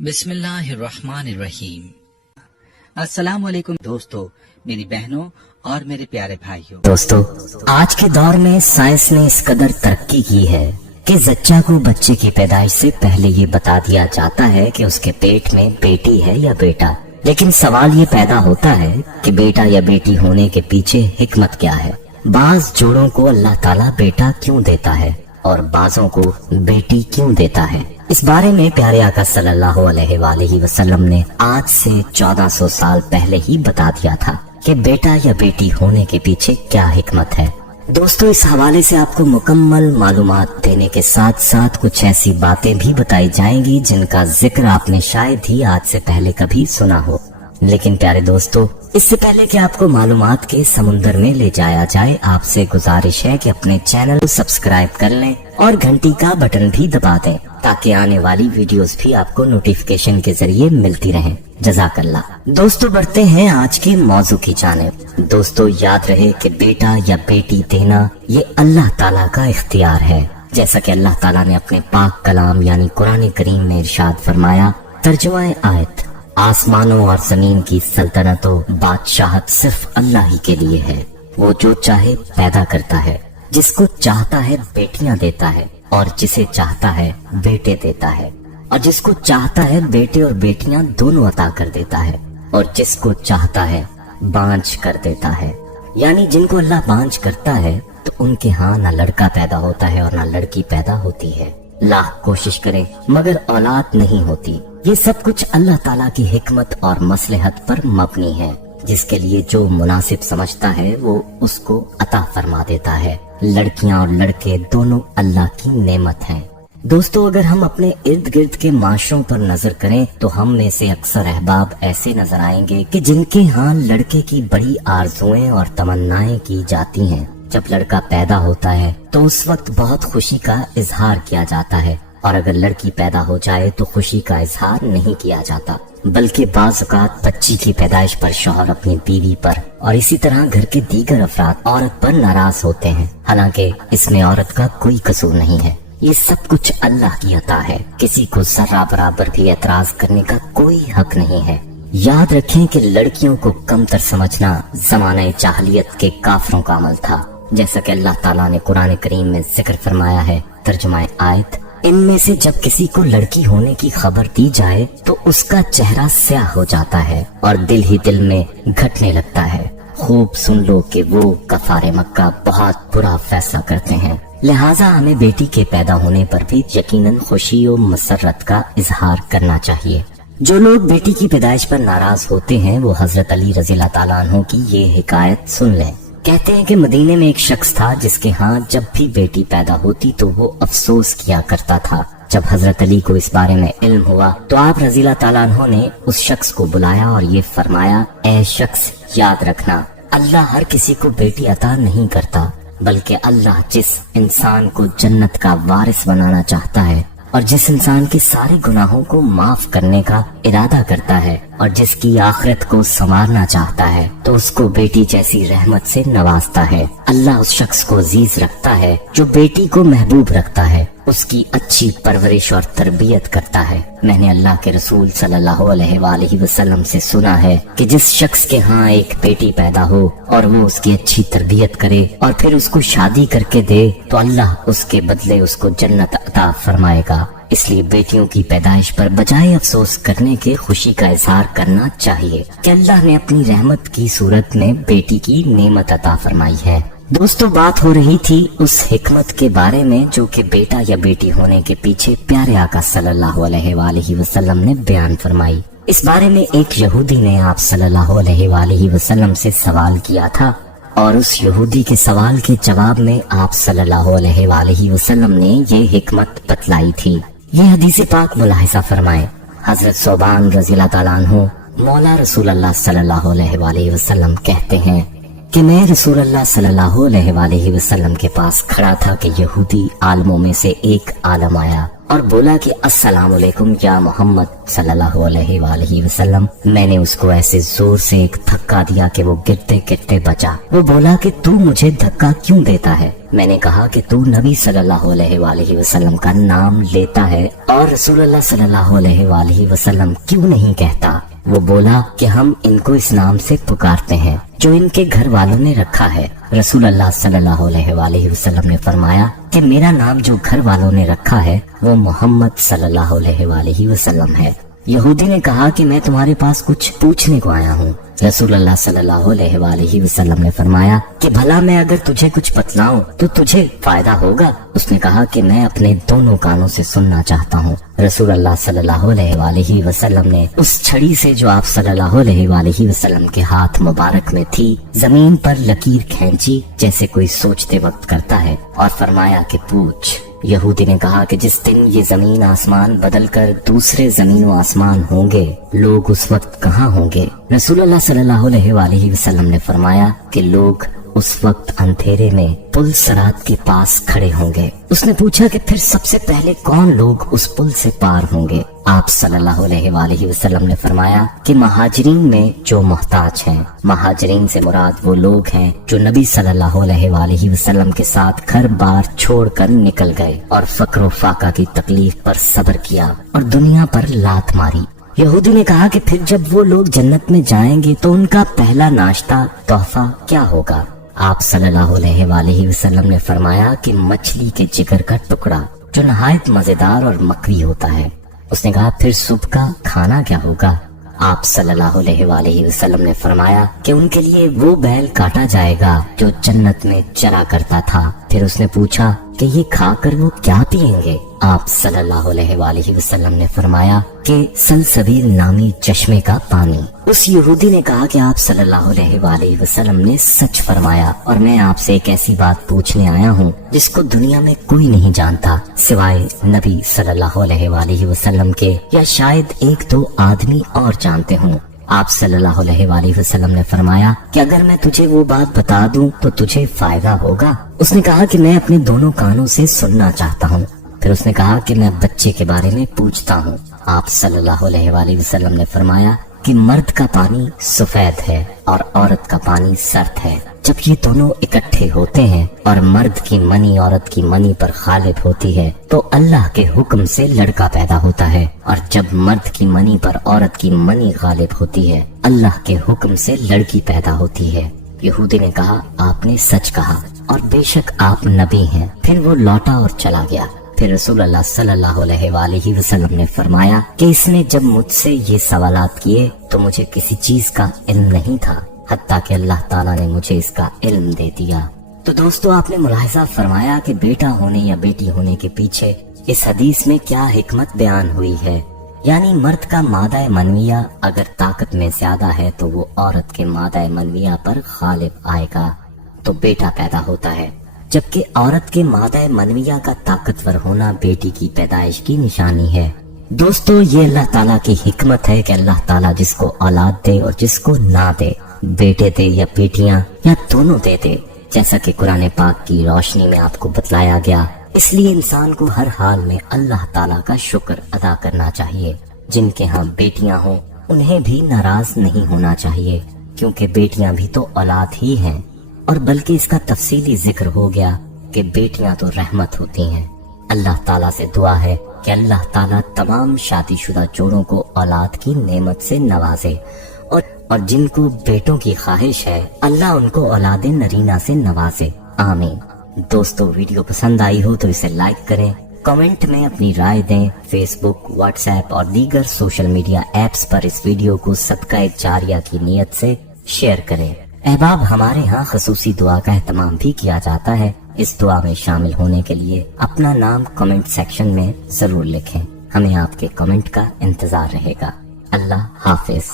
बिस्मिल्लाहिर्रहमानिर्रहीम। अस्सलाम वालेकुम दोस्तों, मेरी बहनों और मेरे प्यारे भाइयों। दोस्तों, आज के दौर में साइंस ने इस कदर तरक्की की है कि जच्चा को बच्चे की पैदाइश से पहले ये बता दिया जाता है कि उसके पेट में बेटी है या बेटा। लेकिन सवाल ये पैदा होता है कि बेटा या बेटी होने के पीछे हिकमत क्या है। बाज जोड़ों को अल्लाह ताला बेटा क्यों देता है और बाजों को बेटी क्यों देता है। इस बारे में प्यारे आका सल्लल्लाहु अलैहि वसल्लम ने आज से 1400 साल पहले ही बता दिया था कि बेटा या बेटी होने के पीछे क्या हिकमत है। दोस्तों, इस हवाले से आपको मुकम्मल मालूमात देने के साथ साथ कुछ ऐसी बातें भी बताई जाएंगी जिनका जिक्र आपने शायद ही आज से पहले कभी सुना हो। लेकिन प्यारे दोस्तों, इससे पहले कि आपको मालूमात के समुंदर में ले जाया जाए, आपसे गुजारिश है कि अपने चैनल को सब्सक्राइब कर लें और घंटी का बटन भी दबा दें ताकि आने वाली वीडियोस भी आपको नोटिफिकेशन के जरिए मिलती रहें। जज़ाकल्लाह। दोस्तों, बढ़ते हैं आज के मौजू की जानिब। दोस्तों, याद रहे कि बेटा या बेटी देना ये अल्लाह ताला का इख्तियार है। जैसा कि अल्लाह ताला ने अपने पाक कलाम यानी कुरान करीम में इरशाद फरमाया, तर्जुमा आयत, आसमानों और जमीन की सल्तनतों बादशाहत सिर्फ अल्लाह ही के लिए है। वो जो चाहे पैदा करता है, जिसको चाहता है बेटियां देता है और जिसे चाहता है बेटे देता है, और जिसको चाहता है बेटे और बेटियां दोनों अता कर देता है, और जिसको चाहता है बांझ कर देता है। यानी जिनको अल्लाह बांझ करता है तो उनके यहाँ ना लड़का पैदा होता है और ना लड़की पैदा होती है। लाख कोशिश करें मगर औलाद नहीं होती। ये सब कुछ अल्लाह ताला की हिकमत और मसलहत पर मबनी है। जिसके लिए जो मुनासिब समझता है वो उसको अता फरमा देता है। लड़कियां और लड़के दोनों अल्लाह की नेमत हैं। दोस्तों, अगर हम अपने इर्द गिर्द के माशरों पर नजर करें तो हम में से अक्सर अहबाब ऐसे नजर आएंगे कि जिनके यहाँ लड़के की बड़ी आरजुएं और तमन्नाएं की जाती हैं। जब लड़का पैदा होता है तो उस वक्त बहुत खुशी का इजहार किया जाता है, और अगर लड़की पैदा हो जाए तो खुशी का इजहार नहीं किया जाता, बल्कि बाज़ औक़ात बच्ची की पैदाइश पर शौहर अपनी बीवी पर और इसी तरह घर के दीगर अफराद औरत पर नाराज होते हैं। हालांकि इसमें औरत का कोई कसूर नहीं है। ये सब कुछ अल्लाह की अता है। किसी को जर्रा बराबर भी एतराज करने का कोई हक नहीं है। याद रखें कि लड़कियों को कमतर समझना ज़माने जाहिलियत के काफिरों का अमल था। जैसा कि अल्लाह ताला ने कुरान करीम में जिक्र फरमाया है, तर्जुमा आयत, इनमें से जब किसी को लड़की होने की खबर दी जाए तो उसका चेहरा स्याह हो जाता है और दिल ही दिल में घटने लगता है। खूब सुन लो कि वो कफारे मक्का बहुत बुरा फैसला करते हैं। लिहाजा हमें बेटी के पैदा होने पर भी यकीनन खुशी और मसरत का इजहार करना चाहिए। जो लोग बेटी की पैदाइश पर नाराज होते हैं वो हजरत अली रज़ियल्लाहु ताला अन्हु की ये हिकायत सुन लें। कहते हैं कि मदीने में एक शख्स था जिसके यहाँ जब भी बेटी पैदा होती तो वो अफसोस किया करता था। जब हजरत अली को इस बारे में इल्म हुआ तो आप रज़ियल्लाहु ताला अन्हु ने उस शख्स को बुलाया और ये फरमाया, ऐ शख्स, याद रखना, अल्लाह हर किसी को बेटी अता नहीं करता, बल्कि अल्लाह जिस इंसान को जन्नत का वारिस बनाना चाहता है और जिस इंसान के सारे गुनाहों को माफ करने का इरादा करता है और जिसकी आखिरत को संवारना चाहता है तो उसको बेटी जैसी रहमत से नवाजता है। अल्लाह उस शख्स को अजीज रखता है जो बेटी को महबूब रखता है, उसकी अच्छी परवरिश और तरबियत करता है। मैंने अल्लाह के रसूल सल्लल्लाहु अलैहि वसल्लम से सुना है कि जिस शख्स के यहाँ एक बेटी पैदा हो और वो उसकी अच्छी तरबियत करे और फिर उसको शादी करके दे तो अल्लाह उसके बदले उसको जन्नत अता फरमाएगा। इसलिए बेटियों की पैदाइश पर बजाय अफसोस करने के खुशी का इजहार करना चाहिए कि अल्लाह ने अपनी रहमत की सूरत में बेटी की नेमत अता फरमाई है। दोस्तों, बात हो रही थी उस हिकमत के बारे में जो कि बेटा या बेटी होने के पीछे प्यारे आका सल्लल्लाहु अलैहि वसल्लम ने बयान फरमाई। इस बारे में एक यहूदी ने आप सल्लल्लाहु अलैहि वसल्लम से सवाल किया था और उस यहूदी के सवाल के जवाब में आप सल्लल्लाहु अलैहि वसल्लम ने ये हिकमत बतलाई थी। ये हदीस पाक मुलाहिजा फरमाए। हजरत सोबान रज़ियल्लाहु ताला अन्हु मौला रसूल अल्लाह सल्लल्लाहु अलैहि वसल्लम कहते हैं कि मैं रसूल अल्लाह सल्लल्लाहु अलैहि वसल्लम के पास खड़ा था कि यहूदी आलमों में से एक आलम आया और बोला कि अस्सलाम वालेकुम या मोहम्मद सल्लल्लाहु अलैहि वालैहि वसल्लम। मैंने उसको ऐसे जोर से एक धक्का दिया कि वो गिरते गिरते बचा। वो बोला कि तू मुझे धक्का क्यों देता है? मैंने कहा कि तू नबी सल्लल्लाहु अलैहि वालैहि वसल्लम का नाम लेता है और रसूलुल्लाह सल्लल्लाहु अलैहि वालैहि वसल्लम क्यों नहीं कहता? वो बोला कि हम इनको इस नाम से पुकारते हैं जो इनके घर वालों ने रखा है। रसूलुल्लाह सल्लल्लाहु अलैहि वालैहि वसल्लम ने फरमाया कि मेरा नाम जो घर वालों ने रखा है वो मोहम्मद सल्लल्लाहु अलैहि वालैहि वसल्लम है। यहूदी ने कहा कि मैं तुम्हारे पास कुछ पूछने को आया हूँ। रसूलुल्लाह सल्लल्लाहु अलैहि वालैहि वसल्लम ने फरमाया कि भला मैं अगर तुझे कुछ बतलाऊं तो तुझे फायदा होगा? उसने कहा कि मैं अपने दोनों कानों से सुनना चाहता हूँ। रसूलुल्लाह सल्लल्लाहु अलैहि वालैहि वसल्लम ने उस छड़ी से जो आप सल्लल्लाहु अलैहि वालैहि वसल्लम के हाथ मुबारक में थी जमीन पर लकीर खींची जैसे कोई सोचते वक्त करता है और फरमाया कि पूछ। यहूदी ने कहा कि जिस दिन ये जमीन आसमान बदलकर दूसरे जमीन व आसमान होंगे लोग उस वक्त कहाँ होंगे? रसूलुल्लाह सल्लल्लाहु अलैहि वालैहि वसल्लम ने फरमाया कि लोग उस वक्त अंधेरे में पुल सरात के पास खड़े होंगे। उसने पूछा कि फिर सबसे पहले कौन लोग उस पुल से पार होंगे? आप सल्लल्लाहु अलैहि वालैहि वसल्लम ने फरमाया कि महाजरीन में जो मोहताज हैं। महाजरीन से मुराद वो लोग हैं जो नबी सल्लल्लाहु अलैहि वालैहि वसल्लम के साथ घर बार छोड़कर निकल गए और फक्र फाका की तकलीफ पर सब्र किया और दुनिया पर लात मारी। यहूदी ने कहा कि फिर जब वो लोग जन्नत में जाएंगे तो उनका पहला नाश्ता तोहफा क्या होगा? आप सल्लल्लाहु अलैहि वालैहि वसल्लम ने फरमाया कि मछली के जिगर का टुकड़ा जो नहायत मजेदार और मकवी होता है। उसने कहा फिर सुबह का खाना क्या होगा? आप सल्लल्लाहु अलैहि वालैहि वसल्लम ने फरमाया कि उनके लिए वो बैल काटा जाएगा जो जन्नत में चरा करता था। फिर उसने पूछा कि ये खाकर वो क्या पिएंगे? आप सल्लल्लाहु अलैहि वालैहि वसल्लम ने फरमाया कि सलसबील नामी चश्मे का पानी। उस यहूदी ने कहा कि आप सल्लल्लाहु अलैहि वालैहि वसल्लम ने सच फरमाया और मैं आपसे एक ऐसी बात पूछने आया हूँ जिसको दुनिया में कोई नहीं जानता सिवाय नबी सल्लल्लाहु अलैहि वालैहि वसल्लम के, या शायद एक दो आदमी और जानते हूँ। आप सल्लल्लाहु अलैहि वालैहि वसल्लम ने फरमाया कि अगर मैं तुझे वो बात बता दूं तो तुझे फायदा होगा? उसने कहा कि मैं अपने दोनों कानों से सुनना चाहता हूँ। फिर उसने कहा कि मैं बच्चे के बारे में पूछता हूँ। आप सल्लल्लाहु अलैहि वालैहि वसल्लम ने फरमाया कि मर्द का पानी सफेद है और औरत का पानी सर्द है। जब ये दोनों इकट्ठे होते हैं और मर्द की मनी औरत की मनी पर गालिब होती है तो अल्लाह के हुक्म से लड़का पैदा होता है, और जब मर्द की मनी पर औरत की मनी गालिब होती है अल्लाह के हुक्म से लड़की पैदा होती है। यहूदी ने कहा आपने सच कहा और बेशक आप नबी हैं। फिर वो लौटा और चला गया। फिर रसूलुल्लाह सल्लल्लाहु अलैहि वालैहि वसल्लम ने फरमाया कि इसने जब मुझसे ये सवालात किए तो मुझे किसी चीज का इल्म नहीं था, हत्ता कि अल्लाह ताला ने मुझे इसका इल्म दे दिया। तो दोस्तों, आपने मुलाहिजा फरमाया कि बेटा होने या बेटी होने के पीछे इस हदीस में क्या हिकमत बयान हुई है। यानी मर्द का मादा मनविया अगर ताकत में ज्यादा है तो वो औरत के मादा मनविया पर गालिब आएगा तो बेटा पैदा होता है, जबकि औरत के मादा मनविया का ताकतवर होना बेटी की पैदाइश की निशानी है। दोस्तों, ये अल्लाह ताला की हिकमत है कि अल्लाह ताला जिसको औलाद दे और जिसको ना दे, बेटे दे या बेटियां या दोनों दे दे, जैसा कि कुरान पाक की रोशनी में आपको बतलाया गया। इसलिए इंसान को हर हाल में अल्लाह ताला का शुक्र अदा करना चाहिए। जिनके यहाँ बेटियां हों उन्हें भी नाराज नहीं होना चाहिए, क्योंकि बेटियां भी तो औलाद ही हैं। और बल्कि इसका तफसीली जिक्र हो गया कि बेटियां तो रहमत होती हैं। अल्लाह ताला से दुआ है कि अल्लाह ताला तमाम शादीशुदा जोड़ों को औलाद की नेमत से नवाजे, और जिनको बेटों की ख्वाहिश है अल्लाह उनको औलादे नरीना से नवाजे, आमीन। दोस्तों, वीडियो पसंद आई हो तो इसे लाइक करें, कमेंट में अपनी राय दें। फेसबुक, व्हाट्सएप और दीगर सोशल मीडिया ऐप्स पर इस वीडियो को सदका जारिया की नीयत से शेयर करें। अहबाब, हमारे यहाँ खसूसी दुआ का एहतमाम भी किया जाता है। इस दुआ में शामिल होने के लिए अपना नाम कमेंट सेक्शन में जरूर लिखें। हमें आपके कमेंट का इंतजार रहेगा। अल्लाह हाफिज।